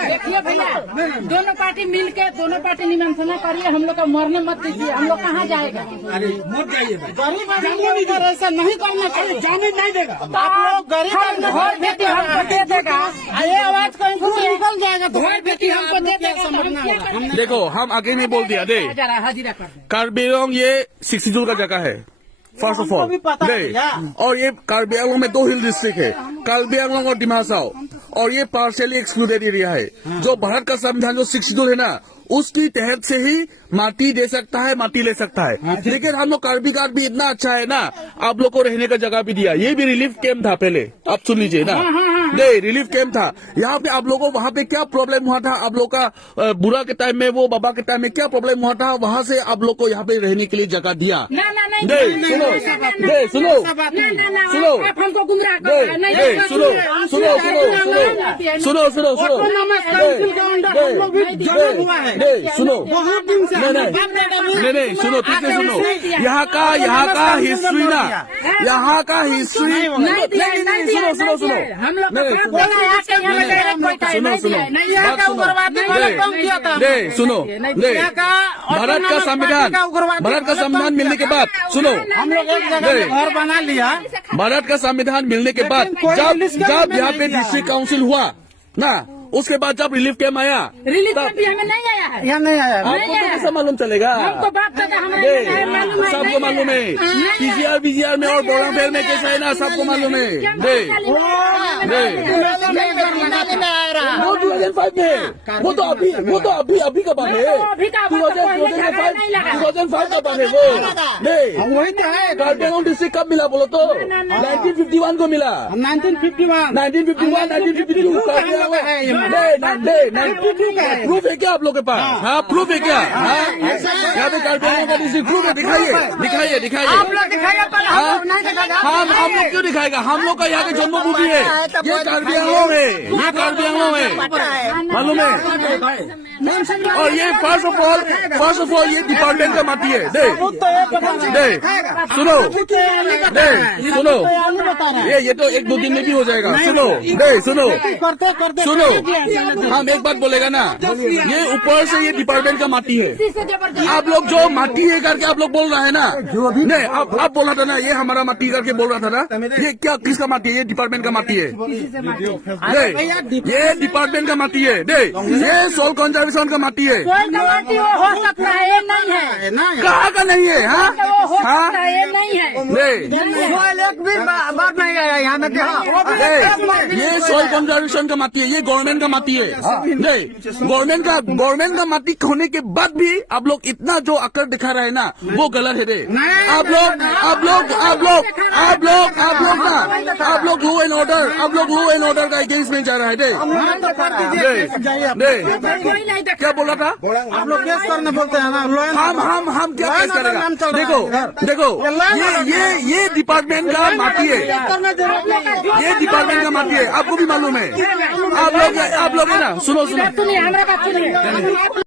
देखिए भैया, दोनों पार्टी मिलके दोनों पार्टी निमंत्रण करिए, हम लोग को मरने मत दीजिए। हम लोग कहाँ जाएगा? अरे मत जाइए, गरीब आदमी को ऐसा नहीं करना चाहिए, जाने नहीं देगा। आप लोग गरीब घर बेटी हमको दे देगा, ये आवाज कहीं निकल जाएगा तो घर बेटी हमको दे देगा। देखो हम आगे नहीं बोल दिया दे, हाजिरा कर दे। कार्बी आंगलोंग ये 62 का जगह है फर्स्ट ऑफ ऑल दे, और ये कार्बी आंगलोंग में 2 हिल डिस्ट्रिक्ट है, कार्बी आंगलोंग और डिमा हासाओ, और ये पार्शियली एक्सक्लूडेड एरिया है। जो भारत का संविधान जो 62 है ना, उसकी तहत से ही माटी दे सकता है, माटी ले सकता है। लेकिन हम लोग कार्बी कार्ड भी इतना अच्छा है ना, आप लोग को रहने का जगह भी दिया। ये भी रिलीफ कैंप था पहले, आप सुन लीजिए ना, नहीं रिलीफ कैंप था यहाँ पे। आप लोगों को वहाँ पे क्या प्रॉब्लम हुआ था, आप लोग का बुरा के टाइम में, वो बाबा के टाइम में क्या प्रॉब्लम हुआ था, वहाँ से आप लोग को यहाँ पे रहने के लिए जगह दिया। नहीं सुनो, नहीं सुनो, सुनो, हमको गुमराह सुनो, सुनो, सुनो, सुनो, सुनो, सुनो, सुनो, नहीं सुनो, ठीक है सुनो, यहाँ का हिस्ट्री ना, यहाँ का हिस्ट्री, नहीं सुनो, सुनो, सुनो, सुनो, भारत का संविधान मिलने के बाद, सुनो, हम लोग एक जगह घर बना लिया। भारत का संविधान मिलने के बाद जब यहाँ पे डिस्ट्रिक्ट काउंसिल हुआ ना, उसके बाद जब रिलीफ कैम्प आया, रिलीफ कैम्प हमें नहीं आया है, यहाँ नहीं आया। आपको तो कैसा मालूम चलेगा? हमको बात सबको मालूम है, पीसीआर में और बोराफेर में कैसा है ना, सबको मालूम है। वो 2005 में, वो तो अभी का बात है, 2005 का बात है वो। नहीं वही तो है। कार्बी आंगलोंग डिस्ट्रिक्ट कब मिला बोलो तो? 1951 को मिला, 1951, 1952 प्रूफ है क्या आप लोग के पास? हाँ प्रूफ है क्या? यहाँ पे कार्बी आंगलोंग का डिस्ट्रिक्ट प्रूफ है, दिखाइए। हम लोग क्यों दिखाएगा? हम लोग का यहाँ के जन्मभूमि है, ये कार्बी आंगलोंग है, ये कार्बी आंगलोंग है, मालूम है। और ये फर्स्ट ऑफ ऑल ये डिपार्टमेंट का माटी है। सुनो, ये तो 1-2 दिन में भी हो जाएगा। सुनो, हम एक बात बोलेगा ना, ये ऊपर से ये डिपार्टमेंट का माटी है। आप लोग जो माटी है करके आप लोग बोल रहे हैं ना, नहीं आप बोल रहा था ना, ये हमारा माटी करके बोल रहा था ना, ये क्या किसका माटी है? ये डिपार्टमेंट का माटी है, ये डिपार्टमेंट का माटी है, ये सोल कंजर्वेशन का माटी है। हो सकता है, ये नहीं है, कहाँ का नहीं है? हाँ ये नहीं है, बात नहीं आया यहाँ में। ये सोइल कंजर्वेशन का माटी है, ये गवर्नमेंट का माटी है। नहीं गवर्नमेंट का माटी होने के बाद भी आप लोग इतना जो अकड़ दिखा रहे हैं ना, वो गलत है। आप लोग लॉ एंड ऑर्डर का अगेंस्ट में जा रहा है। क्या बोला था? आप लोग केस करने बोलते हैं ना। हम क्या केस करेगा? देखो ये डिपार्टमेंट का माटी है, ये डिपार्टमेंट का माटी है, आपको भी मालूम है। आप लोग है ना, सुनो हमारा बात सुनिए।